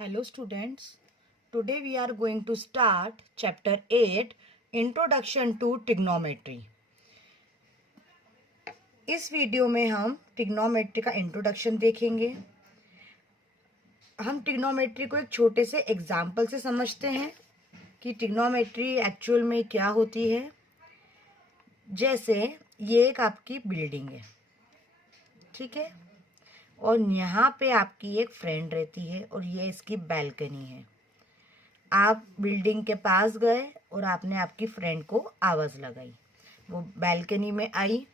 Hello students, today we are going to start chapter 8 Introduction to Trigonometry। इस video में हम trigonometry का introduction देखेंगे। हम ट्रिग्नोमेट्री को एक छोटे से एग्जाम्पल से समझते हैं कि ट्रिग्नोमेट्री एक्चुअल में क्या होती है। जैसे ये एक आपकी बिल्डिंग है, ठीक है, और यहाँ पे आपकी एक फ्रेंड रहती है और ये इसकी बैल्कनी है। आप बिल्डिंग के पास गए और आपने आपकी फ्रेंड को आवाज़ लगाई, वो बैल्कनी में आई,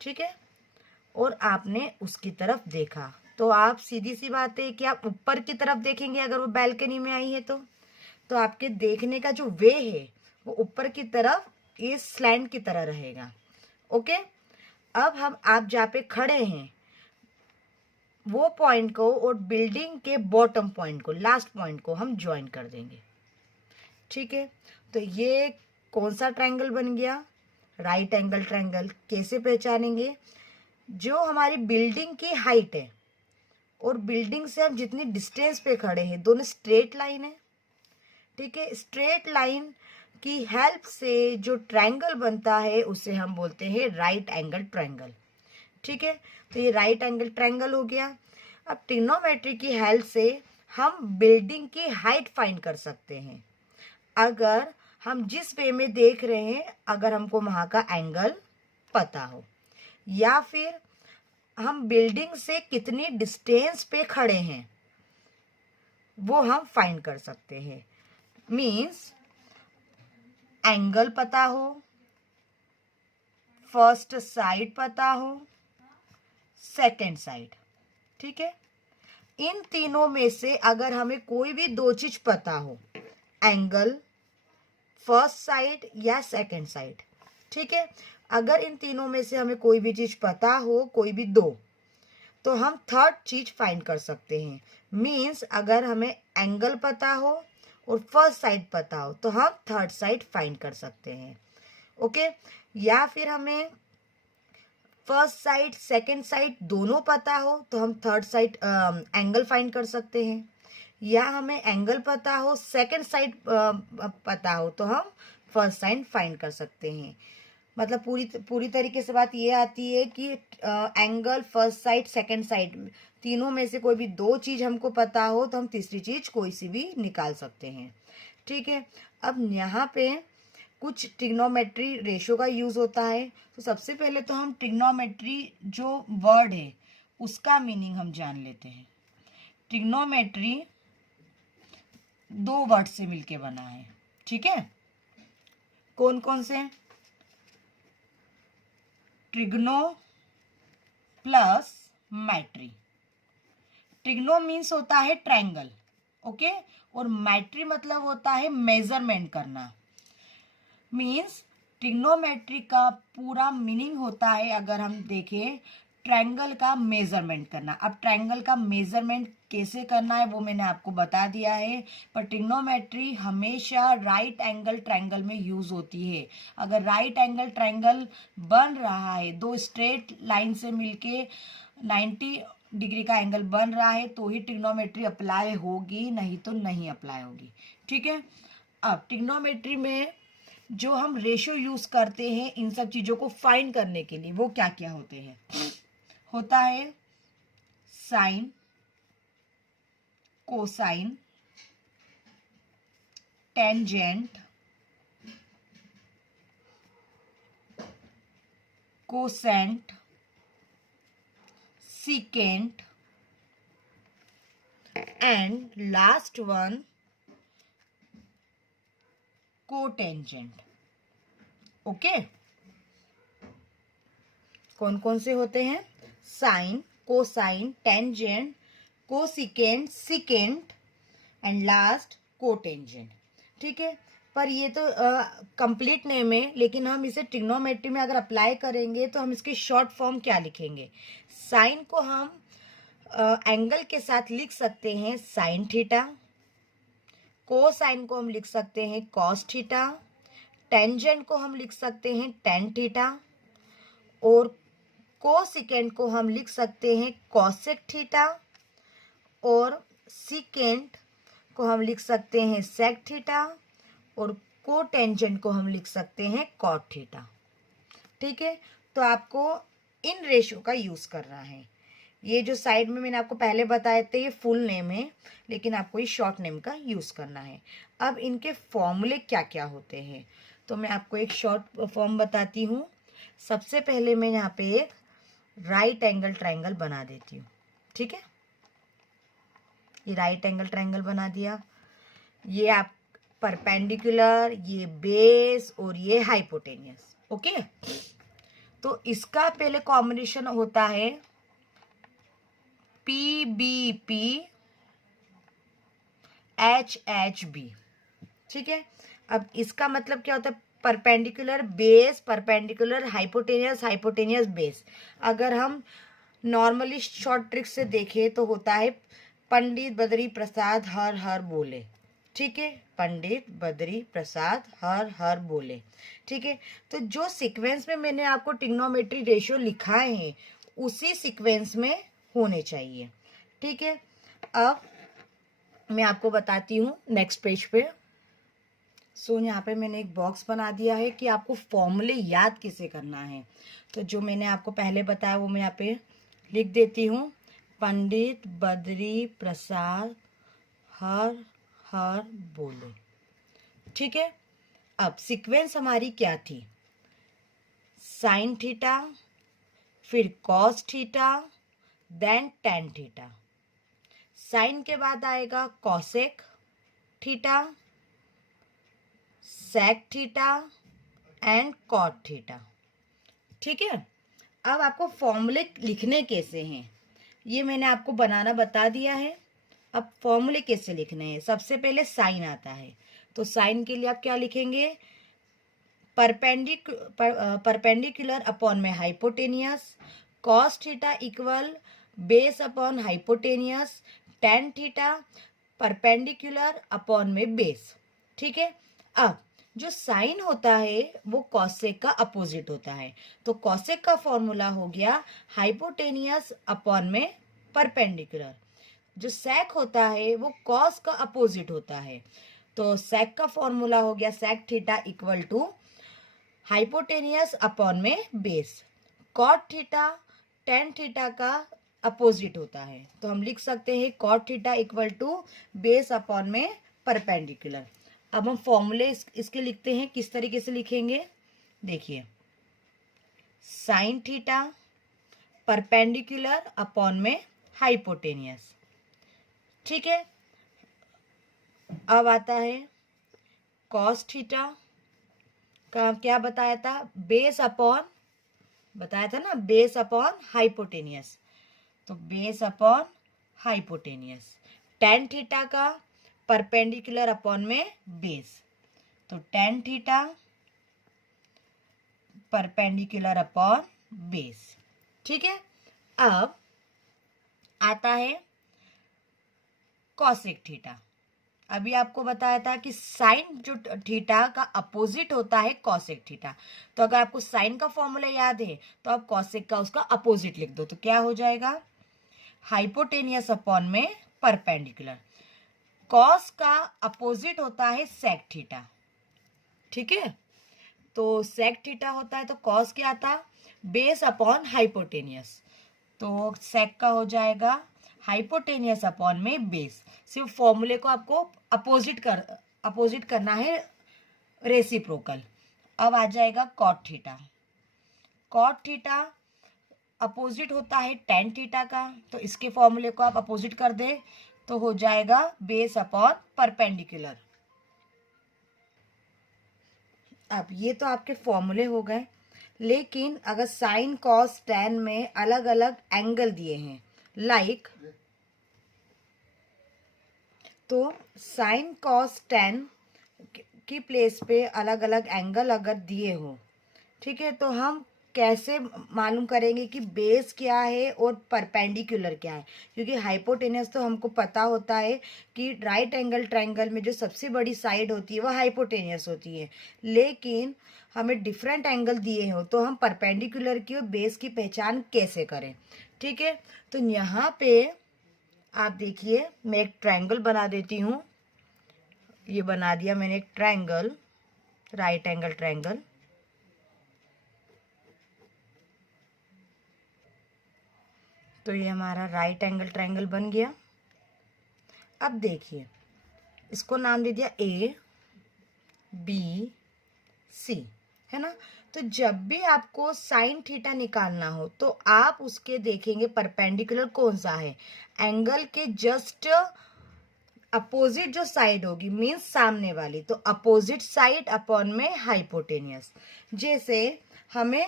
ठीक है, और आपने उसकी तरफ देखा। तो आप सीधी सी बात है कि आप ऊपर की तरफ देखेंगे अगर वो बैल्कनी में आई है तो आपके देखने का जो वे है वो ऊपर की तरफ इस स्लैंट की तरह रहेगा। ओके, अब हम आप जहाँ पे खड़े हैं वो पॉइंट को और बिल्डिंग के बॉटम पॉइंट को, लास्ट पॉइंट को हम ज्वाइन कर देंगे, ठीक है। तो ये कौन सा ट्रायंगल बन गया? Right angle triangle. कैसे पहचानेंगे? जो हमारी बिल्डिंग की हाइट है और बिल्डिंग से हम जितनी डिस्टेंस पे खड़े हैं दोनों स्ट्रेट लाइन है, ठीक है। स्ट्रेट लाइन की हेल्प से जो ट्रायंगल बनता है उसे हम बोलते हैं राइट एंगल ट्रायंगल, ठीक है। तो ये राइट एंगल ट्रायंगल हो गया। अब ट्रिग्नोमेट्री की हेल्प से हम बिल्डिंग की हाइट फाइंड कर सकते हैं अगर हम जिस वे में देख रहे हैं, अगर हमको वहाँ का एंगल पता हो, या फिर हम बिल्डिंग से कितनी डिस्टेंस पे खड़े हैं वो हम फाइंड कर सकते हैं। मीन्स एंगल पता हो, फर्स्ट साइड पता हो, सेकंड साइड, ठीक है। इन तीनों में से अगर हमें कोई भी दो चीज पता हो, एंगल, फर्स्ट साइड या सेकंड साइड, ठीक है, अगर इन तीनों में से हमें कोई भी चीज पता हो, कोई भी दो, तो हम थर्ड चीज फाइंड कर सकते हैं। मीन्स अगर हमें एंगल पता हो और फर्स्ट साइड पता हो तो हम थर्ड साइड फाइंड कर सकते हैं। ओके, या फिर हमें फर्स्ट साइड सेकंड साइड दोनों पता हो तो हम थर्ड साइड एंगल फाइंड कर सकते हैं, या हमें एंगल पता हो सेकंड साइड पता हो तो हम फर्स्ट साइड फाइंड कर सकते हैं। मतलब पूरी तरीके से बात ये आती है कि angle, first side, second side तीनों में से कोई भी दो चीज हमको पता हो तो हम तीसरी चीज कोई सी भी निकाल सकते हैं, ठीक है। अब यहाँ पे कुछ ट्रिग्नोमेट्री रेशो का यूज होता है। तो सबसे पहले तो हम ट्रिग्नोमेट्री जो वर्ड है उसका मीनिंग हम जान लेते हैं। ट्रिग्नोमेट्री दो वर्ड से मिलके बना है, ठीक है। कौन कौन से? Trigono plus metry. Trigono means होता है ट्रायंगल, ओके, और मैट्री मतलब होता है मेजरमेंट करना। मीन्स ट्रिग्नोमेट्री का पूरा मीनिंग होता है, अगर हम देखें, ट्रायंगल का मेजरमेंट करना। अब ट्रायंगल का मेजरमेंट कैसे करना है वो मैंने आपको बता दिया है, पर ट्रिग्नोमेट्री हमेशा राइट एंगल ट्रायंगल में यूज होती है। अगर राइट एंगल ट्रायंगल बन रहा है, दो स्ट्रेट लाइन से मिलके 90 डिग्री का एंगल बन रहा है तो ही ट्रिग्नोमेट्री अप्लाई होगी, नहीं तो नहीं अप्लाई होगी, ठीक है। अब ट्रिग्नोमेट्री में जो हम रेशियो यूज करते हैं इन सब चीजों को फाइंड करने के लिए, वो क्या क्या होते हैं? होता है sine, cosine, tangent, cosecant, secant, and last one cotangent. Okay, कौन कौन से होते हैं? Sine, cosine, tangent, cosecant, secant and last cotangent, ठीक है। पर ये तो कंप्लीट नेम है, लेकिन हम इसे ट्रिग्नोमेट्री में अगर अप्लाई करेंगे तो हम इसकी शॉर्ट फॉर्म क्या लिखेंगे? साइन को हम एंगल के साथ लिख सकते हैं साइन थीटा, कोसाइन को हम लिख सकते हैं कॉस थीटा, टेंजेंट को हम लिख सकते हैं टेन थीटा, और कोसिकेंट को हम लिख सकते हैं कॉसेक थीटा, और सिकेंट को हम लिख सकते हैं सेक थीटा और कोटेंजेंट को हम लिख सकते हैं कॉट थीटा। ठीक है, तो आपको इन रेशो का यूज़ करना है। ये जो साइड में मैंने आपको पहले बताए थे ये फुल नेम है, लेकिन आपको ये शॉर्ट नेम का यूज़ करना है। अब इनके फॉर्मूले क्या क्या होते हैं, तो मैं आपको एक शॉर्ट फॉर्म बताती हूँ। सबसे पहले मैं यहाँ पे एक राइट एंगल ट्राइंगल बना देती हूँ। ठीक है, ये राइट एंगल ट्राइंगल बना दिया। ये आप परपेंडिकुलर, ये बेस और ये हाइपोटेनियस। ओके, तो इसका पहले कॉम्बिनेशन होता है PBP HHB। ठीक है, अब इसका मतलब क्या होता है, perpendicular base, perpendicular hypotenuse, hypotenuse base. अगर हम नॉर्मली शॉर्ट ट्रिक से देखें तो होता है पंडित बद्री प्रसाद हर हर बोले। ठीक है, पंडित बद्री प्रसाद हर हर बोले। ठीक है, तो जो सीक्वेंस में मैंने आपको ट्रिग्नोमेट्री रेशियो लिखाए हैं उसी सीक्वेंस में होने चाहिए। ठीक है, अब मैं आपको बताती हूँ नेक्स्ट पेज पे। सो यहाँ पे मैंने एक बॉक्स बना दिया है कि आपको फॉर्मूले याद कैसे करना है। तो जो मैंने आपको पहले बताया वो मैं यहाँ पे लिख देती हूँ, पंडित बद्री प्रसाद हर हर बोले। ठीक है, अब सीक्वेंस हमारी क्या थी, साइन थीटा, फिर cos theta, then tan theta. Sine के बाद आएगा cosec theta, sec theta and cot theta. ठीक है, अब आपको फॉर्मूले लिखने कैसे हैं ये मैंने आपको बनाना बता दिया है। अब फॉर्मूले कैसे लिखने हैं, सबसे पहले साइन आता है, तो साइन के लिए आप क्या लिखेंगे, परपेंडिकुलर अपॉन में hypotenuse, cos theta equal base upon hypotenuse, tan theta perpendicular upon में बेस। ठीक है, अब जो साइन होता है वो कॉसेक का अपोजिट होता है, तो कॉसेक का फॉर्मूला हो गया हाइपोटेनियस अपॉन में परपेंडिकुलर। जो सेक होता है वो कॉस का अपोजिट होता है, तो सेक का फॉर्मूला हो गया sec theta equal to hypotenuse upon में base. Cot theta tan theta का अपोजिट होता है, तो हम लिख सकते हैं cot theta equal to base upon में परपेंडिकुलर। अब हम फॉर्मूले इसके लिखते हैं, किस तरीके से लिखेंगे देखिए, साइन थीटा परपेंडिकुलर अपॉन में हाइपोटेनियस। ठीक है, अब आता है कॉस थीटा का क्या बताया था, बेस अपॉन बताया था ना, बेस अपॉन हाइपोटेनियस, तो base upon hypotenuse. Ten theta का परपेंडिकुलर अपॉन में बेस, तो tan theta perpendicular upon base. ठीक है, अब आता है कॉसेक थीटा। अभी आपको बताया था कि साइन जो थीटा का अपोजिट होता है कॉसेक थीटा, तो अगर आपको साइन का फॉर्मूला याद है तो आप कॉसेक का उसका अपोजिट लिख दो, तो क्या हो जाएगा हाइपोटेनियस अपॉन में परपेंडिकुलर। कॉस का अपोजिट होता है सेक थीटा। ठीक है, तो सेक थीटा होता है तो कॉस क्या आता, बेस अपॉन हाइपोटेनियस, तो सेक का हो जाएगा हाइपोटेनियस अपॉन में बेस। सिर्फ फॉर्मूले को आपको अपोजिट करना है, रेसिप्रोकल। अब आ जाएगा cot theta. Cot theta opposite होता है टेन थीटा का, तो इसके फॉर्मूले को आप अपोजिट कर दे तो हो जाएगा बेस अपॉन परपेंडिकुलर। अब ये तो आपके फॉर्मूले हो गए, लेकिन अगर साइन कॉस टेन में अलग अलग एंगल दिए हैं लाइक, तो साइन कॉस टेन की प्लेस पे अलग अलग एंगल अगर दिए हो, ठीक है, तो हम कैसे मालूम करेंगे कि बेस क्या है और परपेंडिकुलर क्या है, क्योंकि हाइपोटेनियस तो हमको पता होता है कि राइट एंगल ट्रायंगल में जो सबसे बड़ी साइड होती है वो हाइपोटेनियस होती है, लेकिन हमें डिफरेंट एंगल दिए हो तो हम परपेंडिकुलर की और बेस की पहचान कैसे करें। ठीक है, तो यहाँ पे आप देखिए मैं एक ट्रायंगल बना देती हूँ, ये बना दिया मैंने एक ट्रायंगल, राइट एंगल ट्रायंगल। तो ये हमारा राइट एंगल ट्रायंगल बन गया। अब देखिए, इसको नाम दे दिया ए बी सी, है ना। तो जब भी आपको साइन थीटा निकालना हो तो आप उसके देखेंगे परपेंडिकुलर कौन सा है, एंगल के जस्ट अपोजिट जो साइड होगी, मीन्स सामने वाली, तो अपोजिट साइड अपॉन में हाइपोटेनियस। जैसे हमें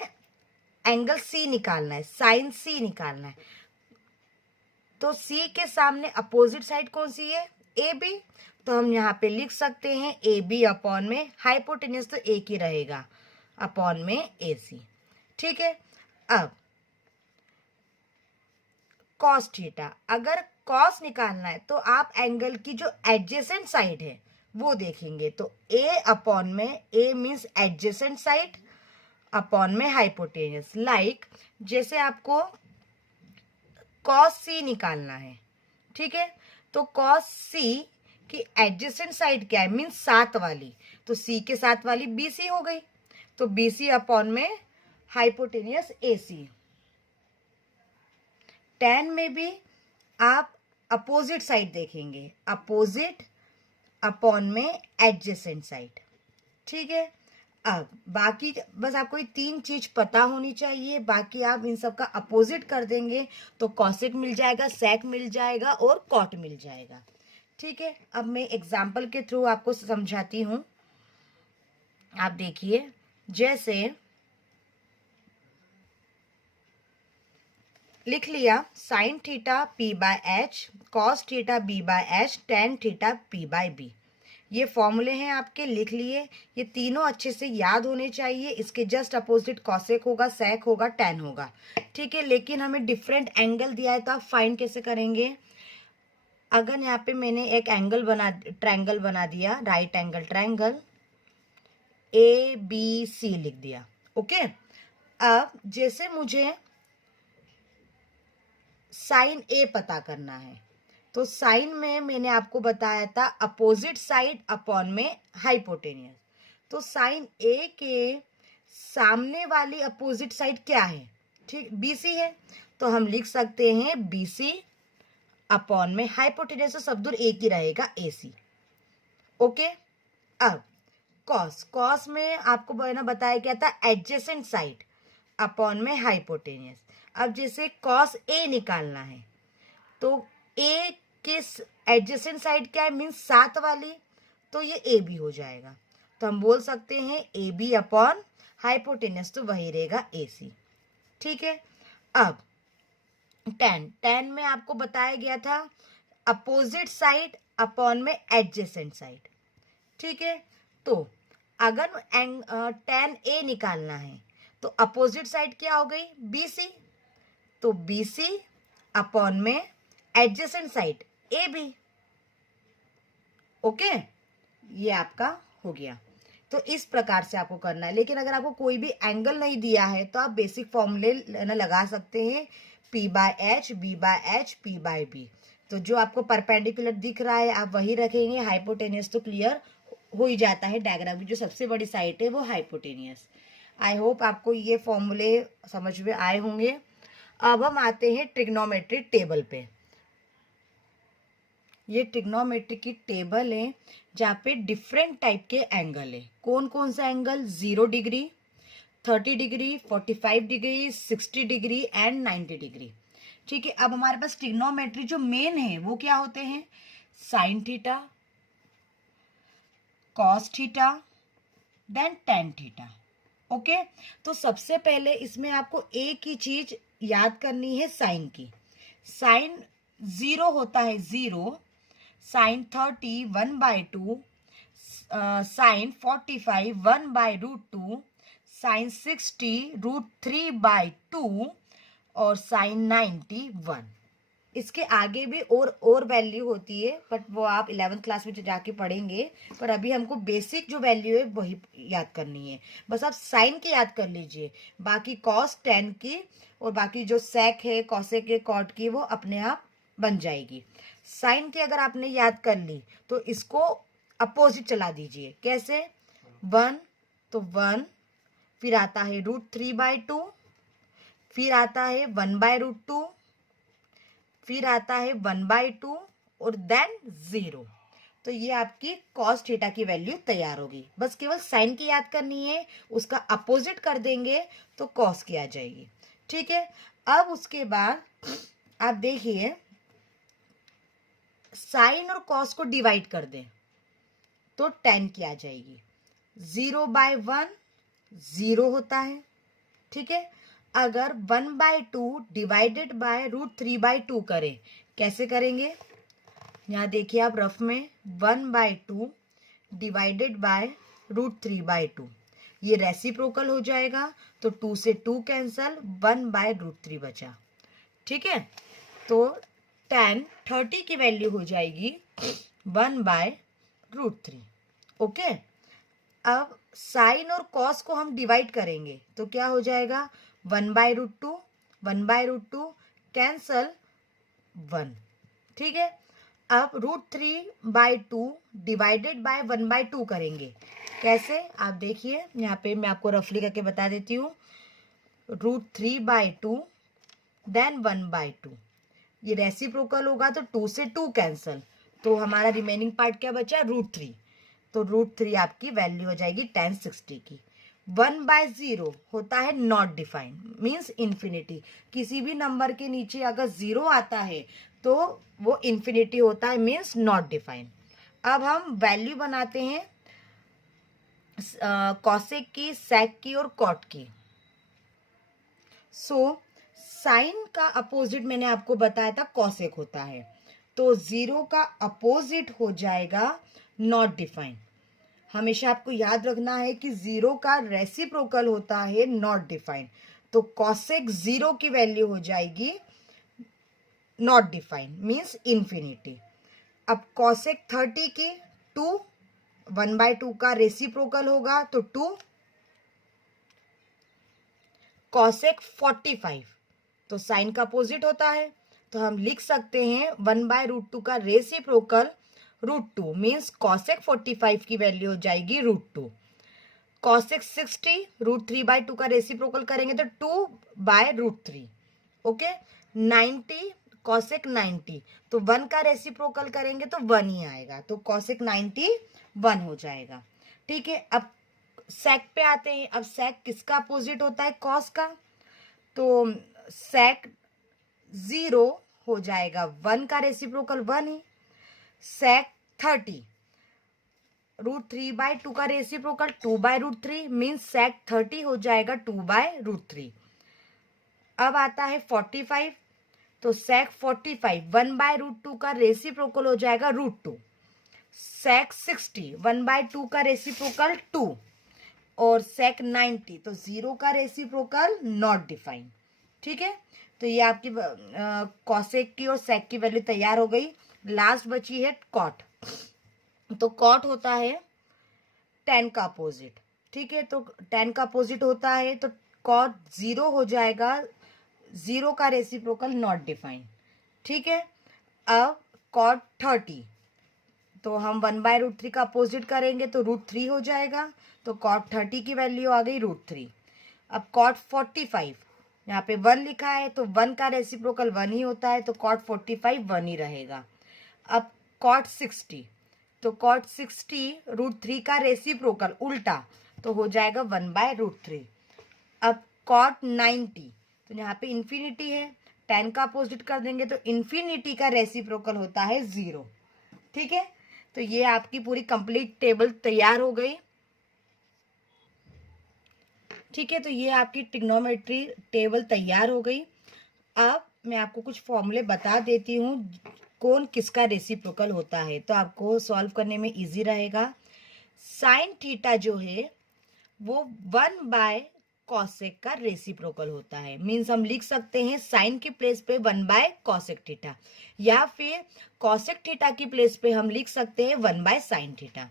एंगल सी निकालना है, साइन सी निकालना है, तो सी के सामने अपोजिट साइड कौन सी है, ए बी। तो हम यहाँ पे लिख सकते हैं ए बी अपॉन में हाइपोटेनियस तो एक ही रहेगा, अपॉन में ए सी। ठीक है। अब कॉस थीटा, अगर कॉस निकालना है तो आप एंगल की जो एडजेसेंट साइड है वो देखेंगे, तो ए अपॉन में, ए मीन्स एडजेसेंट साइड, अपॉन में हाइपोटेनियस। लाइक जैसे आपको कॉस सी निकालना है, ठीक है, तो कॉस सी की एडजेसेंट साइड क्या है, मीन्स साथ वाली, तो सी के साथ वाली बी सी हो गई, तो बी सी अपॉन में हाइपोटेनियस ए सी। टेन में भी आप अपोजिट साइड देखेंगे, अपोजिट अपॉन में एडजेसेंट साइड। ठीक है। अब बाकी बस आपको ये तीन चीज पता होनी चाहिए, बाकी आप इन सब का अपोजिट कर देंगे तो कॉसेक मिल जाएगा, सेक मिल जाएगा और कॉट मिल जाएगा। ठीक है। अब मैं एग्जाम्पल के थ्रू आपको समझाती हूँ। आप देखिए, जैसे लिख लिया sine theta P by H, cos theta B by H, tan theta P by B. ये फॉर्मूले हैं आपके, लिख लिए। ये तीनों अच्छे से याद होने चाहिए। इसके जस्ट अपोजिट कॉसेक होगा, सेक होगा, टेन होगा। ठीक है। लेकिन हमें डिफरेंट एंगल दिया है तो आप फाइंड कैसे करेंगे। अगर यहाँ पे मैंने एक ट्रायंगल बना दिया, right angle triangle, A B C लिख दिया। ओके। अब जैसे मुझे साइन ए पता करना है, तो साइन में मैंने आपको बताया था अपोजिट साइड अपॉन में हाइपोटेनियस। तो साइन ए के सामने वाली अपोजिट साइड क्या है, ठीक, बीसी है, तो हम लिख सकते हैं बीसी अपॉन में हाइपोटेनियस, तो सब दूर एक ही रहेगा एसी। ओके। अब कॉस, कॉस में आपको बताया गया था एडजेसेंट साइड अपॉन में हाइपोटेनियस। अब जैसे कॉस ए निकालना है तो ए के एडजेसेंट साइड क्या है, मीन्स साथ वाली, तो ये ए बी हो जाएगा। तो हम बोल सकते हैं ए बी अपॉन हाइपोटेनियस, तो वही रहेगा ए सी। ठीक है। अब टेन, टेन में आपको बताया गया था अपोजिट साइड अपॉन में एडजेसेंट साइड। ठीक है। तो अगर टेन ए निकालना है तो अपोजिट साइड क्या हो गई, बी सी, तो बी सी अपॉन में adjacent side A B. Okay, ये आपका हो गया। तो इस प्रकार से आपको करना है। लेकिन अगर आपको कोई भी एंगल नहीं दिया है तो आप बेसिक फॉर्मूले लगा सकते हैं, P by H, B by H, P by B. तो जो आपको परपेंडिकुलर दिख रहा है आप वही रखेंगे, हाइपोटेनियस तो क्लियर हो ही जाता है डायग्राम की जो सबसे बड़ी साइड है वो हाइपोटेनियस। आई होप आपको ये फॉर्मूले समझ में आए होंगे। अब हम आते हैं ट्रिग्नोमेट्री टेबल पे। ये ट्रिग्नोमेट्री की टेबल है जहाँ पे डिफरेंट टाइप के एंगल है। कौन कौन सा angle, 0 degree, 30 degree, 45 degree, 60 degree and 90 degree. ठीक है। अब हमारे पास ट्रिग्नोमेट्री जो मेन है वो क्या होते हैं, sine theta, cos theta, then tan theta. Okay. तो सबसे पहले इसमें आपको एक ही चीज याद करनी है, साइन की। साइन 0 होता है 0, साइन 30 1/2, साइन 45 1/√2, साइन 60 √3/2 और साइन 90 1। इसके आगे भी और वैल्यू होती है, बट वो आप 11th क्लास में जाके पढ़ेंगे। पर अभी हमको बेसिक जो वैल्यू है वही याद करनी है। बस आप साइन की याद कर लीजिए, बाकी कॉस, टेन की और बाकी जो सेक है, कॉसेक है, कॉट की, वो अपने आप बन जाएगी। साइन की अगर आपने याद कर ली तो इसको अपोजिट चला दीजिए। कैसे? 1 तो 1, फिर आता है √3/2, फिर आता है 1/√2, फिर आता है 1/2 और देन 0। तो ये आपकी cos थीटा की वैल्यू तैयार होगी। बस केवल साइन की याद करनी है, उसका अपोजिट कर देंगे तो cos की आ जाएगी। ठीक है, अब उसके बाद आप देखिए साइन और cos को डिवाइड कर दें तो tan की आ जाएगी। 0/1 0 होता है। ठीक है, अगर 1/2 डिवाइडेड बाय √3/2 करें, कैसे करेंगे? यहाँ देखिए आप रफ में 1/2 डिवाइडेड बाय √3/2, ये रेसिप्रोकल हो जाएगा तो 2 से 2 कैंसल, 1/√3 बचा। ठीक है, तो tan 30 की वैल्यू हो जाएगी 1/√3। ओके, अब साइन और कॉस को हम डिवाइड करेंगे तो क्या हो जाएगा? 1/√2 1/√2 कैंसल 1। ठीक है, अब √3/2 डिवाइडेड बाय 1/2 करेंगे। कैसे? आप देखिए यहाँ पे मैं आपको रफली करके बता देती हूँ। √3/2 देन 1/2, ये रेसिप्रोकल होगा तो 2 से 2 कैंसल, तो हमारा रिमेनिंग पार्ट क्या बचा? √3। तो √3 आपकी वैल्यू हो जाएगी tan 60 की। 1/0 होता है नॉट डिफाइंड, मीन्स इन्फिनिटी। किसी भी नंबर के नीचे अगर 0 आता है तो वो इन्फिनिटी होता है, मीन्स नॉट डिफाइंड। अब हम वैल्यू बनाते हैं कॉसेक की, सेक की और कॉट की। सो साइन का अपोजिट मैंने आपको बताया था कॉसेक होता है, तो 0 का अपोजिट हो जाएगा नॉट डिफाइंड। हमेशा आपको याद रखना है कि 0 का रेसिप्रोकल होता है नॉट डिफाइंड, तो कॉसेक 0 की वैल्यू हो जाएगी नॉट डिफाइंड, मीन्स इन्फिनिटी। अब कॉसेक 30 की 2, 1/2 का रेसिप्रोकल होगा तो 2। कॉसेक 45 तो साइन का अपोजिट होता है, तो हम लिख सकते हैं 1/√2 का रेसिप्रोकल √2, मीन्स कॉसेक 45 की वैल्यू हो जाएगी √2। कॉसेक 60 √3/2 का रेसिप्रोकल करेंगे तो 2/√3। ओके, 90 कॉसेक 90, तो 1 का रेसिप्रोकल करेंगे तो 1 ही आएगा, तो कॉसेक 90 1 हो जाएगा। ठीक है, अब सेक पे आते हैं। अब सेक किसका अपोजिट होता है? कॉस का, तो सेक 0 हो जाएगा 1 का रेसिप्रोकल 1 ही। सेक 30 √3/2 का रेसिप्रोकल 2/√3, मीन्स सेक 30 हो जाएगा 2/√3। अब आता है 45, तो सेक 45 1/√2 का रेसिप्रोकल हो जाएगा √2। सेक 60 1/2 का रेसिप्रोकल 2, और सेक 90 तो 0 का रेसिप्रोकल नॉट डिफाइंड। ठीक है, तो ये आपकी कॉसेक की और सेक की वैल्यू तैयार हो गई। लास्ट बची है कॉट। तो कॉट होता है tan का अपोजिट। ठीक है, तो tan का अपोजिट होता है तो कॉट 0 हो जाएगा, 0 का रेसिप्रोकल नॉट डिफाइंड। ठीक है, अब कॉट 30 तो हम 1/√3 का अपोजिट करेंगे तो √3 हो जाएगा, तो कॉट 30 की वैल्यू आ गई √3। अब कॉट 45, यहाँ पे 1 लिखा है तो 1 का रेसिप्रोकल 1 ही होता है, तो कॉट 45 1 ही रहेगा। अब कॉट 60, तो कॉट 60 √3 का रेसिप्रोकल उल्टा, तो हो जाएगा 1/√3। अब कॉट 90, तो यहाँ पे इन्फिनिटी है, tan का अपोजिट कर देंगे तो इन्फिनिटी का रेसिप्रोकल होता है 0। ठीक है, तो ये आपकी पूरी कंप्लीट टेबल तैयार हो गई। ठीक है, तो ये आपकी ट्रिग्नोमेट्री टेबल तैयार हो गई। अब मैं आपको कुछ फॉर्मूले बता देती हूँ कौन किसका रेसिप्रोकल होता है, तो आपको सॉल्व करने में इजी रहेगा। साइन थीटा जो है वो 1/कॉसेक का रेसिप्रोकल होता है, मीन्स हम लिख सकते हैं साइन की प्लेस पे 1/कॉसेक थीटा, या फिर कॉसेक थीटा की प्लेस पे हम लिख सकते हैं 1/साइन थीटा।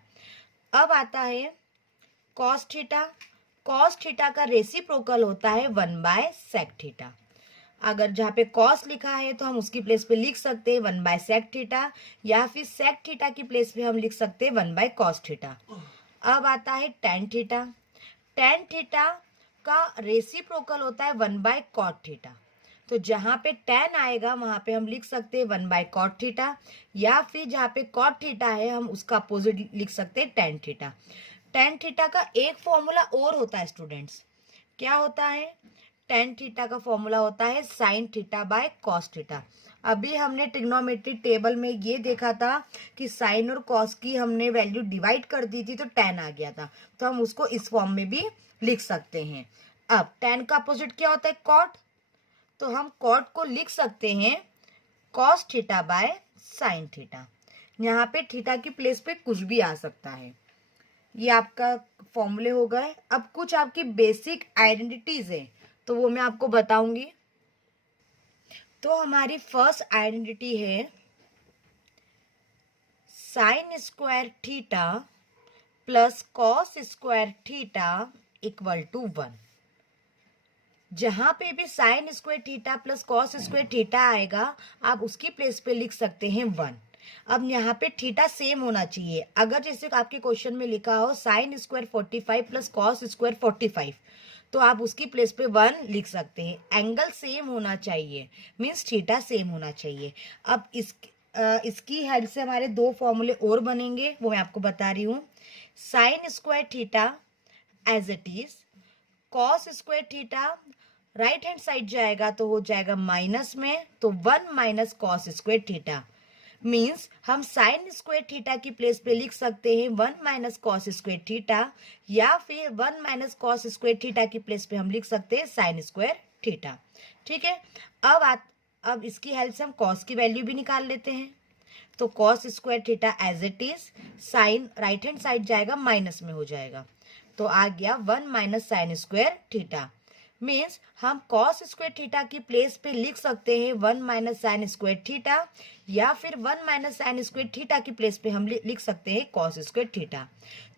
अब आता है कॉस थीटा। कॉस थीटा का रेसिप्रोकल होता है 1/सेक थीटा। अगर जहाँ पे कॉस लिखा है तो हम उसकी प्लेस पे लिख सकते हैं 1/sec थीटा, या फिर sec थीटा की प्लेस पे हम लिख सकते हैं 1/cos थीटा। अब आता है tan थीटा। tan थीटा का रेसिप्रोकल होता है 1/cot थीटा। तो जहाँ पे tan आएगा वहाँ पे हम लिख सकते हैं 1/cot थीटा, या फिर जहाँ पे cot थीटा है हम उसका अपोजिट लिख सकते हैं tan थीटा। tan थीटा का एक फॉर्मूला और होता है स्टूडेंट्स, क्या होता है? tan थीटा का फॉर्मूला होता है sin theta by cos theta. अभी हमने ट्रिग्नोमेट्री टेबल में ये देखा था कि साइन और कॉस की हमने वैल्यू डिवाइड कर दी थी तो tan आ गया था, तो हम उसको इस फॉर्म में भी लिख सकते हैं। अब tan का अपोजिट क्या होता है? cot। तो हम cot को लिख सकते हैं cos theta by sin theta. यहाँ पे थीटा की प्लेस पे कुछ भी आ सकता है। ये आपका फॉर्मूले हो गए। अब कुछ आपकी बेसिक आइडेंटिटीज है तो वो मैं आपको बताऊंगी। तो हमारी फर्स्ट आइडेंटिटी है sine square theta plus cos square theta equal to 1। जहां पे भी sine square theta plus cos square theta आएगा आप उसकी प्लेस पे लिख सकते हैं 1। अब यहाँ पे थीटा सेम होना चाहिए। अगर जैसे आपके क्वेश्चन में लिखा हो sine square 45 plus cos square 45, तो आप उसकी प्लेस पे 1 लिख सकते हैं। एंगल सेम होना चाहिए, मीन्स थीटा सेम होना चाहिए। अब इसकी हेल्प से हमारे दो फॉर्मूले और बनेंगे, वो मैं आपको बता रही हूँ। Sine square theta as it is, cos square theta right hand side जाएगा तो हो जाएगा माइनस में, तो 1 minus cos square theta. Means हम साइन स्क्वायर थीटा की प्लेस पे लिख सकते हैं 1 माइनस कॉस स्क्वायर थीटा, या फिर 1 माइनस कॉस स्क्वायर थीटा की प्लेस पे हम लिख सकते हैं साइन स्क्वायर थीटा। ठीक है। अब इसकी हेल्प से हम कॉस की वैल्यू भी निकाल लेते हैं। तो cos square theta as it is, sine right hand side जाएगा माइनस में हो जाएगा, तो आ गया 1 minus sine square theta. Means हम कॉस स्क्वायर थीटा की प्लेस पे लिख सकते हैं 1 माइनस साइन स्क्वायर थीटा, या फिर 1 माइनस साइन स्क्वायर थीटा की प्लेस पे हम लिख सकते हैं कॉस स्क्वायर थीटा।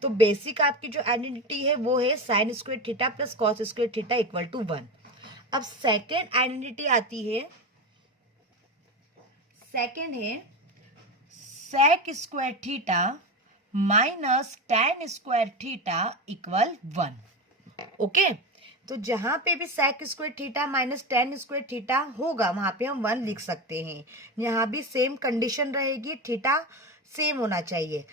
तो बेसिक आपकी जो आइडेंटिटी है वो है sine square theta plus cos square theta equal to 1। अब सेकेंड आइडेंटिटी आती है, सेकेंड है sec square theta minus tan square theta equal 1। Okay, तो जहां पे भी sec square theta minus tan square theta होगा वहां पे हम 1 लिख सकते हैं। यहाँ भी सेम कंडीशन रहेगी, थीटा सेम होना चाहिए।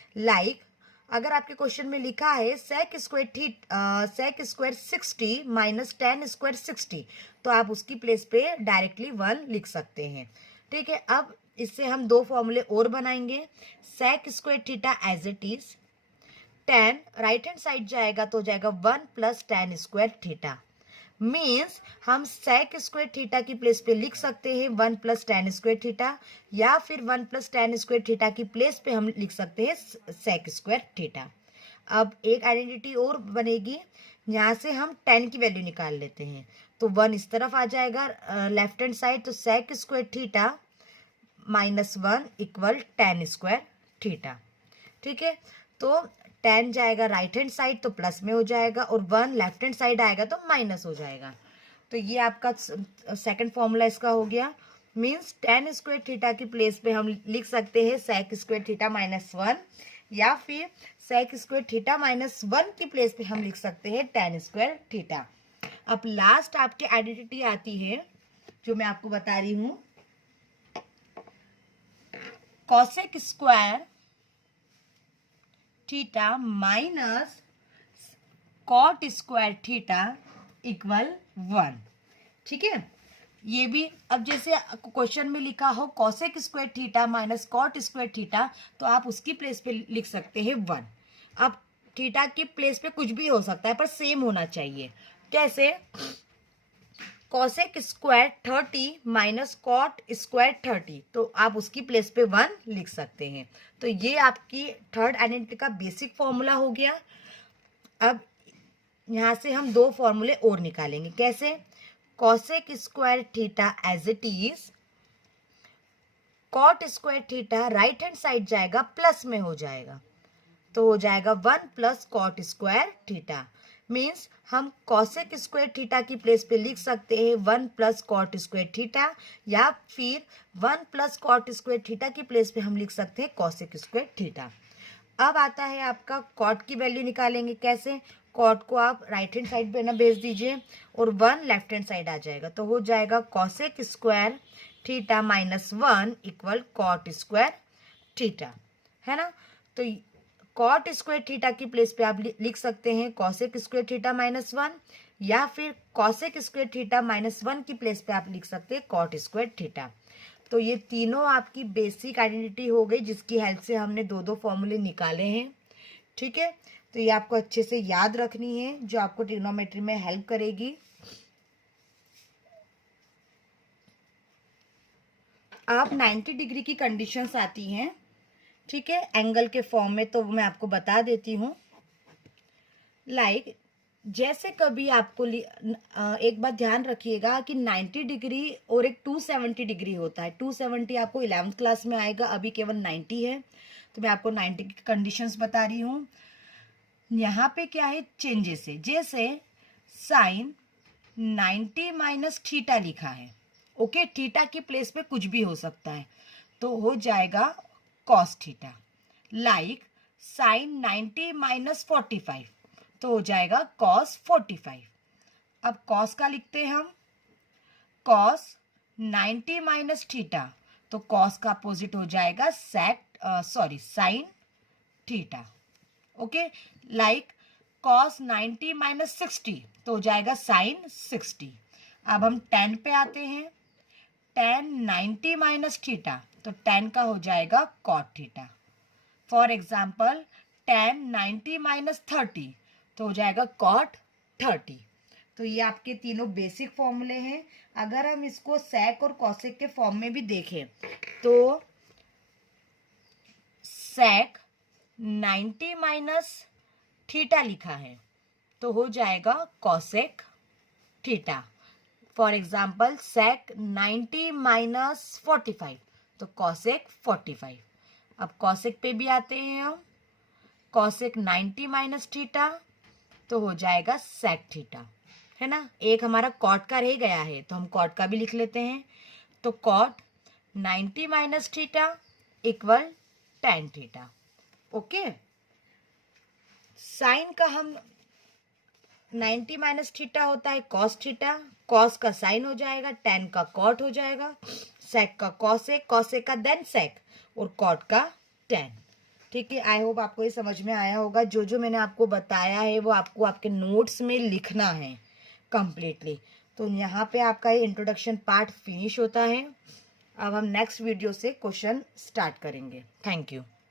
अगर आपके क्वेश्चन में लिखा है sec square 60 minus tan square 60, तो आप उसकी प्लेस पे डायरेक्टली 1 लिख सकते हैं। ठीक है। अब इससे हम दो फॉर्मूले और बनाएंगे। Sec square theta as it is, tan right hand side जाएगा तो हो जाएगा 1 plus tan square theta. Means हम सेक स्क्वायर थीटा की प्लेस पे लिख सकते हैं 1 प्लस टैन स्क्वायर थीटा, या फिर 1 प्लस टैन स्क्वायर थीटा की प्लेस पे हम लिख सकते हैं सेक स्क्वायर थीटा। अब एक आइडेंटिटी और बनेगी, यहाँ से हम tan की वैल्यू निकाल लेते हैं, तो 1 इस तरफ आ जाएगा लेफ्ट हैंड साइड, तो sec square theta minus 1 equal tan square theta. ठीक है। तो tan जाएगा राइट हैंड साइड तो प्लस में हो जाएगा, और 1 लेफ्ट हैंड साइड आएगा तो माइनस हो जाएगा। तो ये आपका सेकंड फॉर्मूला इसका हो गया। मीन्स tan स्क्वायर थीटा की प्लेस पे हम लिख सकते हैं सेक स्क्वायर थीटा माइनस 1, या फिर सेक स्क्वायर थीटा माइनस 1 की प्लेस पे हम लिख सकते हैं tan स्क्वायर थीटा। अब लास्ट आपकी आइडेंटिटी आती है जो मैं आपको बता रही हूँ, cosec square theta minus cot square theta equal 1। ठीक है। ये भी अब जैसे क्वेश्चन में लिखा हो cosec square theta minus cot square theta, तो आप उसकी प्लेस पे लिख सकते हैं 1। अब थीटा की प्लेस पे कुछ भी हो सकता है पर सेम होना चाहिए। कैसे? Cosec square 30 minus cot square 30, तो आप उसकी प्लेस पे 1 लिख सकते हैं। तो ये आपकी थर्ड आइडेंटिटी का बेसिक फॉर्मूला हो गया। अब यहाँ से हम दो फॉर्मूले और निकालेंगे। कैसे? Cosec square theta as it is, cot square theta right hand side जाएगा प्लस में हो जाएगा, तो हो जाएगा 1 plus cot square theta. Means हम कॉसेक स्क्वायर थीटा की प्लेस पे लिख सकते हैं 1 प्लस कॉट स्क्वायर थीटा, या फिर 1 प्लस कॉट स्क्वायर थीटा की प्लेस पे हम लिख सकते हैं कॉसेक स्क्वायर थीटा। अब आता है आपका कॉट की वैल्यू निकालेंगे। कैसे? कॉट को आप राइट हैंड साइड पे ना भेज दीजिए और 1 लेफ्ट हैंड साइड आ जाएगा, तो हो जाएगा cosec square theta minus 1 equal cot square theta, है ना। तो कॉट स्क्वायर थीटा की प्लेस पे आप लिख सकते हैं कॉसेक स्क्वायर थीटा माइनस 1, या फिर कॉसेक स्क्वायर थीटा माइनस 1 की प्लेस पे आप लिख सकते हैं कॉट स्क्वायर थीटा। तो ये तीनों आपकी बेसिक आइडेंटिटी हो गई, जिसकी हेल्प से हमने दो दो फॉर्मूले निकाले हैं। ठीक है, तो ये आपको अच्छे से याद रखनी है, जो आपको ट्रिग्नोमेट्री में हेल्प करेगी। आप 90 डिग्री की कंडीशंस आती हैं, ठीक है, एंगल के फॉर्म में, तो मैं आपको बता देती हूँ। लाइक जैसे कभी आपको एक बात ध्यान रखिएगा कि 90 डिग्री और एक 270 डिग्री होता है। 270 आपको 11th क्लास में आएगा, अभी केवल 90 है, तो मैं आपको 90 की कंडीशंस बता रही हूँ। यहाँ पे क्या है, चेंजेस है। जैसे साइन 90 माइनस थीटा लिखा है, ओके, थीटा की प्लेस पे कुछ भी हो सकता है, तो हो जाएगा cos theta. Like sine 90 minus 45, तो हो जाएगा कॉस 45। अब कॉस का लिखते हैं हम, कॉस 90 माइनस थीटा, तो कॉस का अपोजिट हो जाएगा sine theta, okay. Like cos 90 minus 60, तो हो जाएगा साइन 60। अब हम tan पे आते हैं, tan 90 माइनस थीटा, तो tan का हो जाएगा cot theta. For example tan 90 minus 30, तो हो जाएगा कॉट 30। तो ये आपके तीनों बेसिक फॉर्मूले हैं। अगर हम इसको सेक और कॉसेक के फॉर्म में भी देखें, तो सेक 90 माइनस थीटा लिखा है, तो हो जाएगा cosec theta. For example sec 90 minus 45, तो कॉसेक 45। अब कॉसेक पे भी आते हैं हम, कॉसेक 90 माइनस थीटा, तो हो जाएगा सेक थीटा, है ना। एक हमारा कॉट का रह गया है, तो हम कॉट का भी लिख लेते हैं। तो cot 90 minus theta equal tan theta, okay. Sine का हम 90 माइनस थीटा होता है कॉस थीटा, कॉस का साइन हो जाएगा, tan का कॉट हो जाएगा, सेक का कॉसेक, कॉसेक का देन सेक, और कॉट का tan। ठीक है, आई होप आपको ये समझ में आया होगा। जो जो मैंने आपको बताया है वो आपको आपके नोट्स में लिखना है कंप्लीटली। तो यहाँ पे आपका ये इंट्रोडक्शन पार्ट फिनिश होता है। अब हम नेक्स्ट वीडियो से क्वेश्चन स्टार्ट करेंगे। Thank you.